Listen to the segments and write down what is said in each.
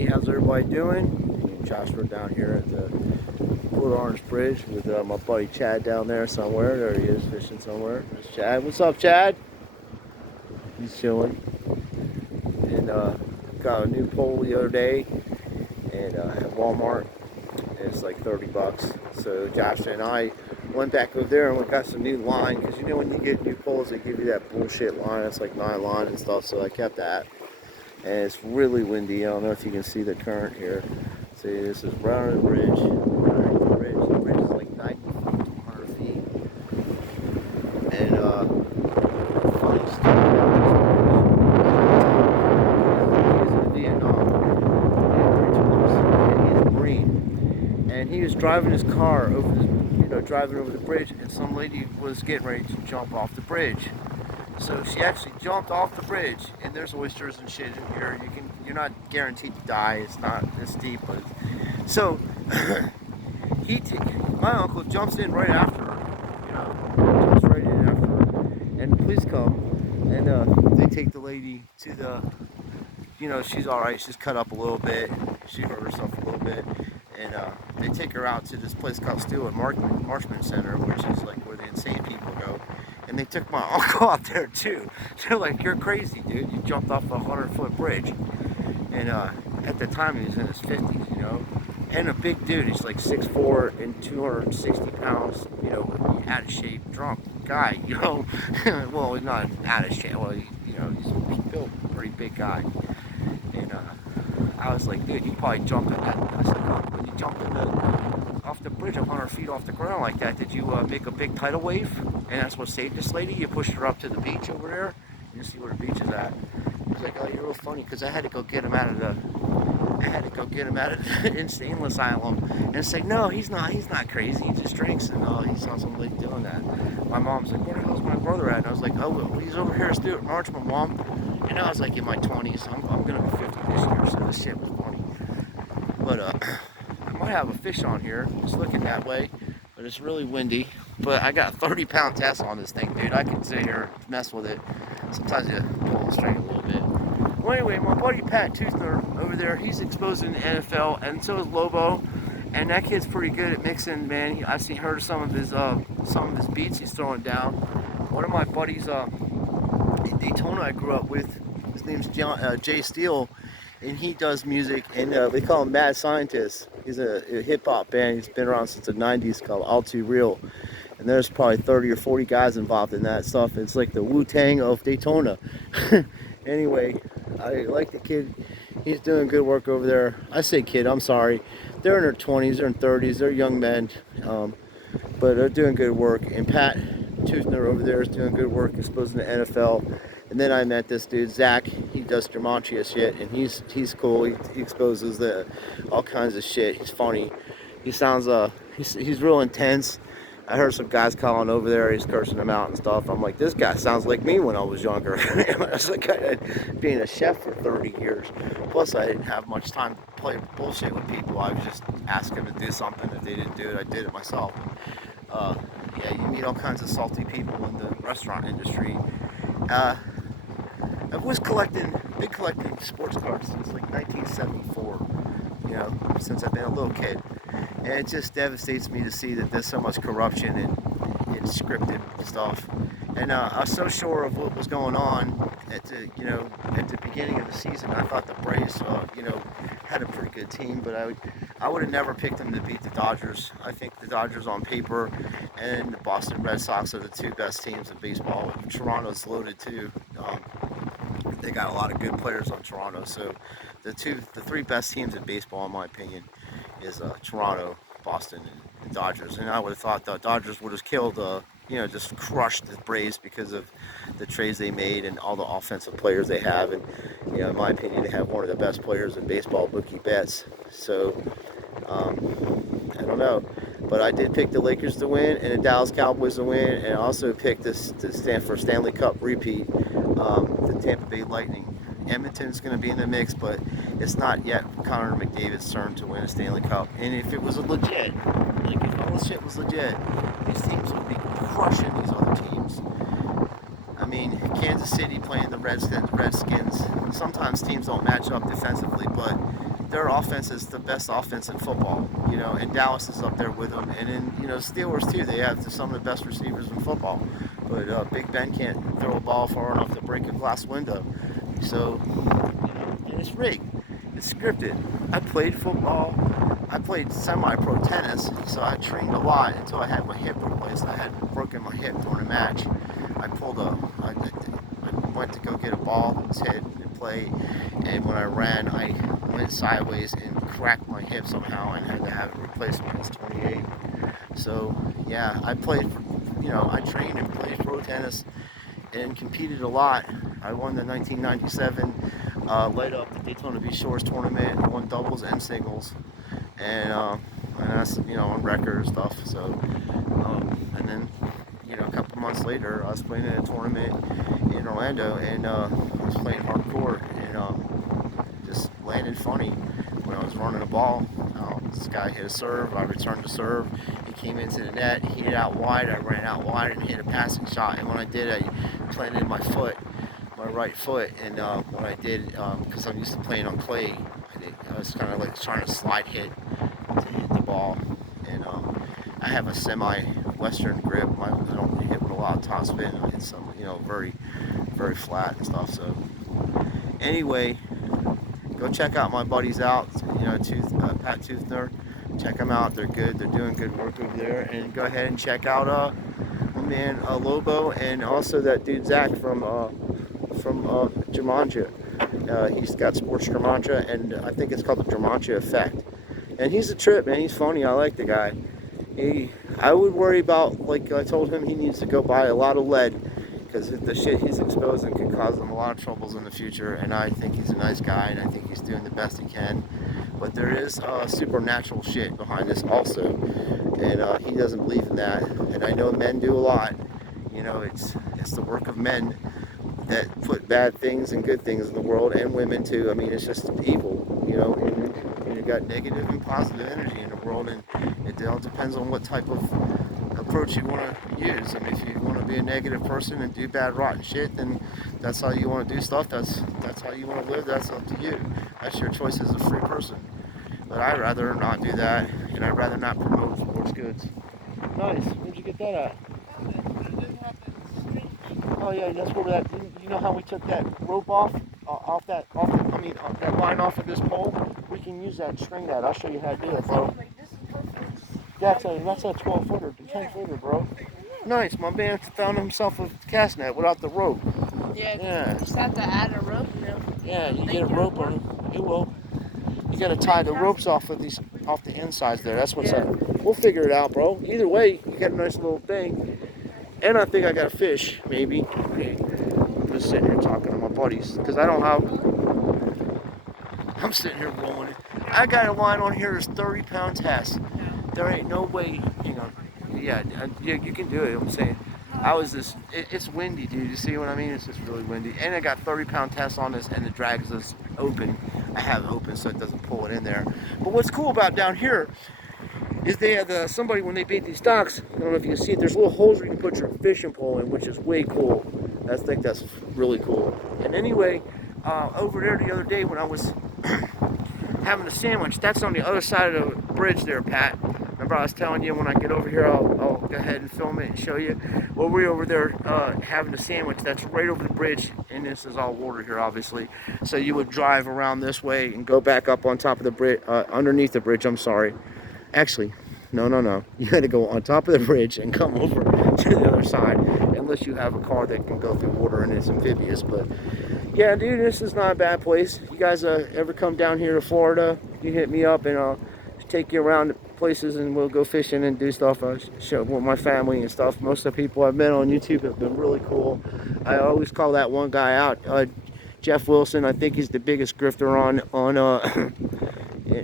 Hey, how's everybody doing? Joshua down here at the Port Orange Bridge with my buddy Chad down there somewhere. There he is, fishing somewhere. There's Chad. What's up, Chad? He's chilling. And got a new pole the other day and at Walmart. It's like 30 bucks. So Josh and I went back over there and we got some new line, because you know when you get new poles they give you that bullshit line. It's like nylon and stuff. So I kept that. And it's really windy. I don't know if you can see the current here. See, this is right on the bridge. Right on the bridge. The bridge is like 90 feet, 100 feet. And funny story about this bridge. He's in Vietnam. And he's a Marine. And he was driving his car over the, driving over the bridge, and some lady was getting ready to jump off the bridge. So she actually jumped off the bridge, and there's oysters and shit in here. You're not guaranteed to die. It's not this deep, but so my uncle jumps in right after her. Jumps right in after her, and the police come, and they take the lady to the, she's all right. She's cut up a little bit. She hurt herself a little bit, and they take her out to this place called Stewart Marshman Center, which is like where the insane people go. And they took my uncle out there too. They're like, "You're crazy, dude. You jumped off a 100-foot bridge." And at the time he was in his 50s, and a big dude. He's like 6'4" and 260 pounds, out of shape, drunk guy, Well, he's not out of shape. Well, he's built a pretty big guy. And I was like, "Dude, you probably jumped on that." I said, "Oh, when you jumped off the bridge 100 feet off the ground like that, did you make a big tidal wave? And that's what saved this lady? You pushed her up to the beach over there? You see where the beach is at." He's like, "Oh, you're real funny," because I had to go get him out of the insane asylum and say, "No, he's not crazy. He just drinks." And he saw somebody doing that. My mom's like, "Where the hell's my brother at?" And I was like, "Oh, well, he's over here at Stewart Marshman, Mom." And I was like in my 20s. I'm gonna be 50 this year, so this shit was funny. But I might have a fish on here. It's looking that way, but it's really windy. But I got a 30-pound test on this thing, dude. I can sit here and mess with it. Sometimes you pull the string a little bit. Well, anyway, my buddy Pat Toothner over there, he's exposed in the NFL, and so is Lobo. And that kid's pretty good at mixing, man. I've heard some of his beats he's throwing down. One of my buddies in Daytona I grew up with, his name's Jay Steele, and he does music, and they call him Mad Scientist. He's a hip-hop band. He's been around since the 90s, called All Too Real. And there's probably 30 or 40 guys involved in that stuff. It's like the Wu-Tang of Daytona. Anyway, I like the kid. He's doing good work over there. I say kid, I'm sorry. They're in their 20s, they're in 30s, they're young men. But they're doing good work. And Pat Toothner over there is doing good work exposing the NFL. And then I met this dude, Zach. He does gematria shit, and he's cool. He exposes all kinds of shit. He's funny. He sounds he's real intense. I heard some guys calling over there. He's cursing them out and stuff. I'm like, this guy sounds like me when I was younger. I was like, being a chef for 30 years. Plus, I didn't have much time to play bullshit with people. I was just asking them to do something. If they didn't do it, I did it myself. Yeah, you meet all kinds of salty people in the restaurant industry. I was collecting sports cards since like 1974, since I've been a little kid. And it just devastates me to see that there's so much corruption and scripted stuff. And I was so sure of what was going on at the beginning of the season. I thought the Braves, had a pretty good team, but I would have never picked them to beat the Dodgers. I think the Dodgers on paper and the Boston Red Sox are the two best teams in baseball. Toronto's loaded too. They got a lot of good players on Toronto. So the three best teams in baseball, in my opinion, is Toronto, Boston, and Dodgers. And I would have thought the Dodgers would have killed, just crushed the Braves because of the trades they made and all the offensive players they have. And, in my opinion, they have one of the best players in baseball, Mookie Betts. So, I don't know. But I did pick the Lakers to win and the Dallas Cowboys to win. And I also picked this to stand for Stanley Cup repeat, the Tampa Bay Lightning. Edmonton's going to be in the mix, but it's not yet Connor McDavid's turn to win a Stanley Cup. And if it was legit, like if all this shit was legit, these teams would be crushing these other teams. I mean, Kansas City playing the Redskins. Sometimes teams don't match up defensively, but their offense is the best offense in football, you know, and Dallas is up there with them. And then, you know, Steelers too, they have some of the best receivers in football. But Big Ben can't throw a ball far enough to break a glass window. So, you know, and it's rigged. It's scripted. I played football. I played semi-pro tennis, so I trained a lot until I had my hip replaced. I had broken my hip during a match. I went to go get a ball, hit and play, and when I ran, I went sideways and cracked my hip somehow and had to have it replaced when I was 28. So yeah, I played, you know, I trained and played pro tennis and competed a lot. I won the 1997 Light Up the Daytona Beach Shores tournament. I won doubles and singles, and that's, you know, on record and stuff. So and then, you know, a couple months later, I was playing in a tournament in Orlando, and I was playing hardcore, and just landed funny when I was running a ball. This guy hit a serve, I returned the serve, he came into the net, he hit it out wide, I ran out wide and hit a passing shot, and when I did, I planted my foot, my right foot, and when I did, because I'm used to playing on clay, I was kind of like trying to slide hit to hit the ball, and I have a semi-western grip. I don't hit with a lot of topspin. It's some, you know, very, very flat and stuff. So anyway, go check out my buddies out. You know, Pat Toothner. Check them out. They're good. They're doing good work over there. And go ahead and check out my man Lobo, and also that dude Zach from Jumanji. He's got Sports Jumanji, and I think it's called the Jumanji Effect. And he's a trip, man. He's funny. I like the guy. I would worry about, like I told him, he needs to go buy a lot of lead, because the shit he's exposing could cause him a lot of troubles in the future. And I think he's a nice guy, and I think he's doing the best he can. But there is supernatural shit behind this also, and he doesn't believe in that. And I know men do a lot. You know, it's the work of men that put bad things and good things in the world, and women too. I mean, it's just evil, you know, and you got negative and positive energy in the world, and it all depends on what type of approach you want to use. I mean, if you want to be a negative person and do bad, rotten shit, then that's how you want to do stuff. That's how you want to live. That's up to you. That's your choice as a free person. But I'd rather not do that, and I'd rather not promote sports goods. Nice. Where'd you get that at? Oh yeah, that's where that. You know how we took that rope off that line off of this pole? We can use that, string that. I'll show you how to do it, bro. That's a 12 footer, 10 footer, bro. Nice. My man found himself a cast net without the rope. Yeah. You just have to add a rope now. Yeah, you get a rope on it. It will. You gotta tie the ropes off the insides there. That's what's up. We'll figure it out, bro. Either way, you got a nice little thing. And I think I got a fish, maybe. Okay. I'm just sitting here talking to my buddies, because I don't have. I'm sitting here rolling it. I got a line on here that's 30-pound test. There ain't no way, you know. Yeah, you can do it. I'm saying. It's windy, dude. You see what I mean? It's just really windy. And I got 30-pound test on this, and the drag is open. I have it open so it doesn't pull it in there. But what's cool about down here is they have somebody, when they bait these docks, I don't know if you can see it, there's little holes where you can put your fishing pole in, which is way cool. I think that's really cool. And anyway, over there the other day when I was having a sandwich, that's on the other side of the bridge there, Pat. Remember I was telling you when I get over here, I'll go ahead and film it and show you. Well, we're over there having a sandwich. That's right over the bridge, and this is all water here, obviously. So you would drive around this way and go back up on top of the bridge, underneath the bridge, I'm sorry. Actually, no. You had to go on top of the bridge and come over to the other side, unless you have a car that can go through water and it's amphibious. But yeah, dude, this is not a bad place. You guys ever come down here to Florida, you hit me up and I'll take you around places and we'll go fishing and do stuff. I show with my family and stuff. Most of the people I've met on YouTube have been really cool. I always call that one guy out, Jeff Wilson. I think he's the biggest grifter on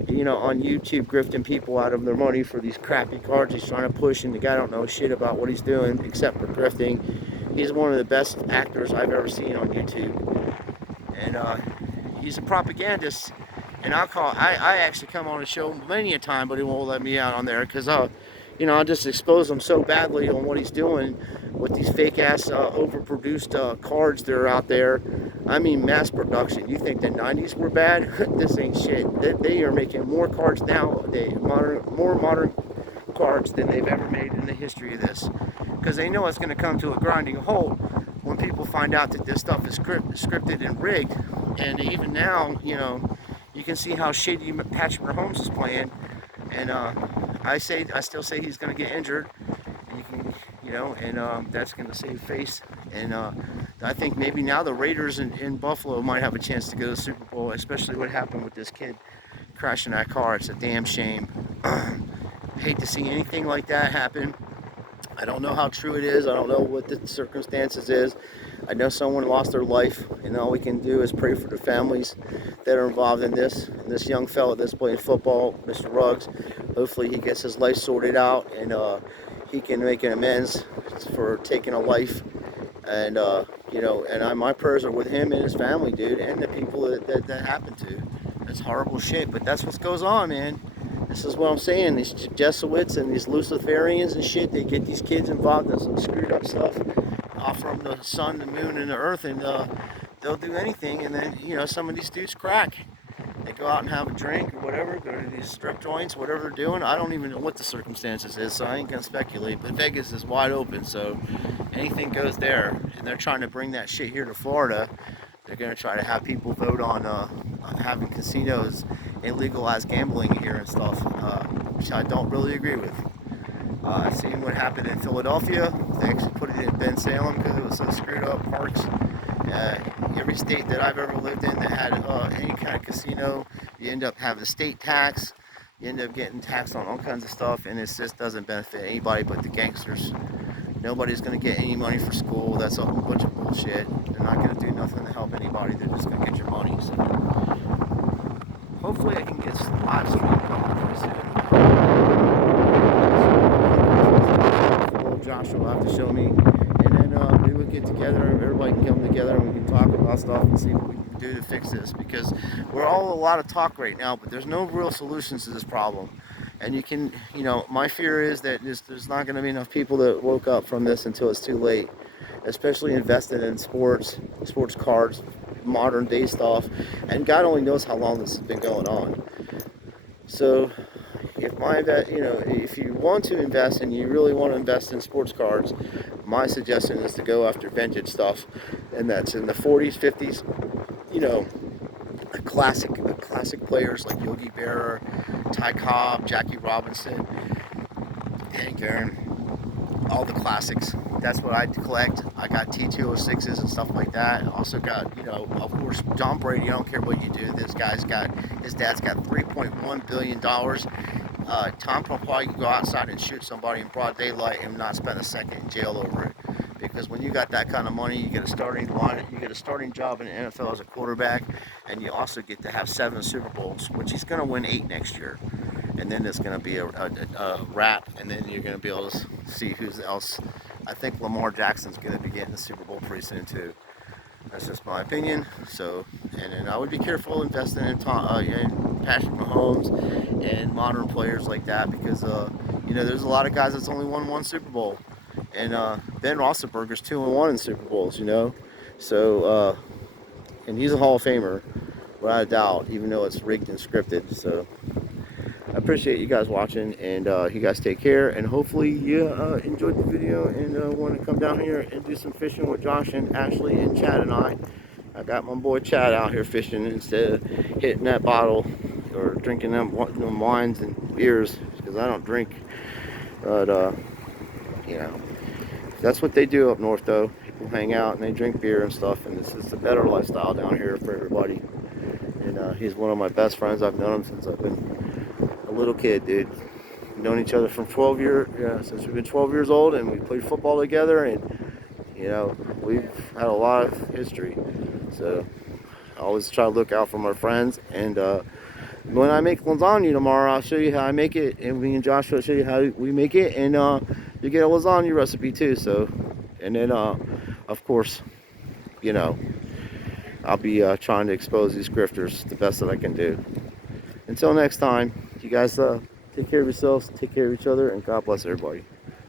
you know, on YouTube, grifting people out of their money for these crappy cards he's trying to push, and the guy don't know shit about what he's doing except for grifting. He's one of the best actors I've ever seen on YouTube, and he's a propagandist. And I actually come on the show many a time, but he won't let me out on there because you know, I just expose him so badly on what he's doing with these fake ass overproduced cards that are out there. I mean, mass production. You think the 90s were bad? This ain't shit. They are making more cards now, more modern cards than they've ever made in the history of this. Because they know it's going to come to a grinding halt when people find out that this stuff is scripted and rigged. And even now, you know, you can see how shady Patrick Mahomes is playing. And I still say he's going to get injured. And you can, you know, and that's going to save face. And I think maybe now the Raiders in Buffalo might have a chance to go to the Super Bowl, especially what happened with this kid crashing that car. It's a damn shame. Hate to see anything like that happen. I don't know how true it is. I don't know what the circumstances is. I know someone lost their life, and all we can do is pray for the families that are involved in this. And this young fella that's playing football, Mr. Ruggs, hopefully he gets his life sorted out, and he can make an amends for taking a life. And you know, and my prayers are with him and his family, dude, and the people that happened to. That's horrible shit, but that's what goes on, man. This is what I'm saying. These Jesuits and these Luciferians and shit, they get these kids involved in some screwed up stuff, offer them the sun, the moon, and the earth, and they'll do anything. And then, you know, some of these dudes crack. They go out and have a drink or whatever, go to these strip joints, whatever they're doing. I don't even know what the circumstances is, so I ain't gonna speculate. But Vegas is wide open, so anything goes there. And they're trying to bring that shit here to Florida. They're going to try to have people vote on having casinos and legalize gambling here and stuff, which I don't really agree with. Seeing what happened in Philadelphia, they actually put it in Ben Salem because it was so screwed up. Parks. Every state that I've ever lived in that had any kind of casino, you end up having a state tax. You end up getting taxed on all kinds of stuff, and it just doesn't benefit anybody but the gangsters. Nobody's going to get any money for school. That's a whole bunch of bullshit. They're not going to do nothing to help anybody. They're just going to get your money. So hopefully I can get some live stream going pretty soon. Joshua will have to show me. And then maybe we'll get together and everybody can come together and we can talk about stuff and see what we can do to fix this. Because we're all a lot of talk right now, but there's no real solutions to this problem. And you can, you know, my fear is that there's not going to be enough people that woke up from this until it's too late, especially invested in sports cards, modern day stuff, and God only knows how long this has been going on. So if you want to invest and you really want to invest in sports cards, my suggestion is to go after vintage stuff, and that's in the 40s, 50s, you know, classic players like Yogi Berra, Ty Cobb, Jackie Robinson, Dan Karen, all the classics. That's what I collect. I got T206s and stuff like that. I also got, you know, of course, Tom Brady. I don't care what you do. His dad's got $3.1 billion. Tom probably could go outside and shoot somebody in broad daylight and not spend a second in jail over it. Because when you got that kind of money, you get a starting job in the NFL as a quarterback, and you also get to have 7 Super Bowls, which he's going to win 8 next year. And then it's going to be a wrap, and then you're going to be able to see who's else. I think Lamar Jackson's going to be getting the Super Bowl pretty soon too. That's just my opinion. So, and then I would be careful investing in Patrick Mahomes and modern players like that, because you know, there's a lot of guys that's only won 1 Super Bowl. And Ben Roethlisberger's 2-1 in Super Bowls, you know. So, and he's a Hall of Famer, without a doubt, even though it's rigged and scripted. So, I appreciate you guys watching, and you guys take care. And hopefully you enjoyed the video and want to come down here and do some fishing with Josh and Ashley and Chad and I. I got my boy Chad out here fishing instead of hitting that bottle or drinking them wines and beers, because I don't drink. But you know, that's what they do up north, though. People hang out and they drink beer and stuff, and it's just a better lifestyle down here for everybody. And he's one of my best friends. I've known him since I've been a little kid, dude. We've known each other from since we've been 12 years old, and we played football together, and you know, we've had a lot of history. So I always try to look out for my friends, and when I make lasagna tomorrow, I'll show you how I make it, and me and Josh will show you how we make it, and you get a lasagna recipe too. So, and then of course, you know, I'll be trying to expose these grifters the best that I can do. Until next time, you guys take care of yourselves, take care of each other, and God bless everybody.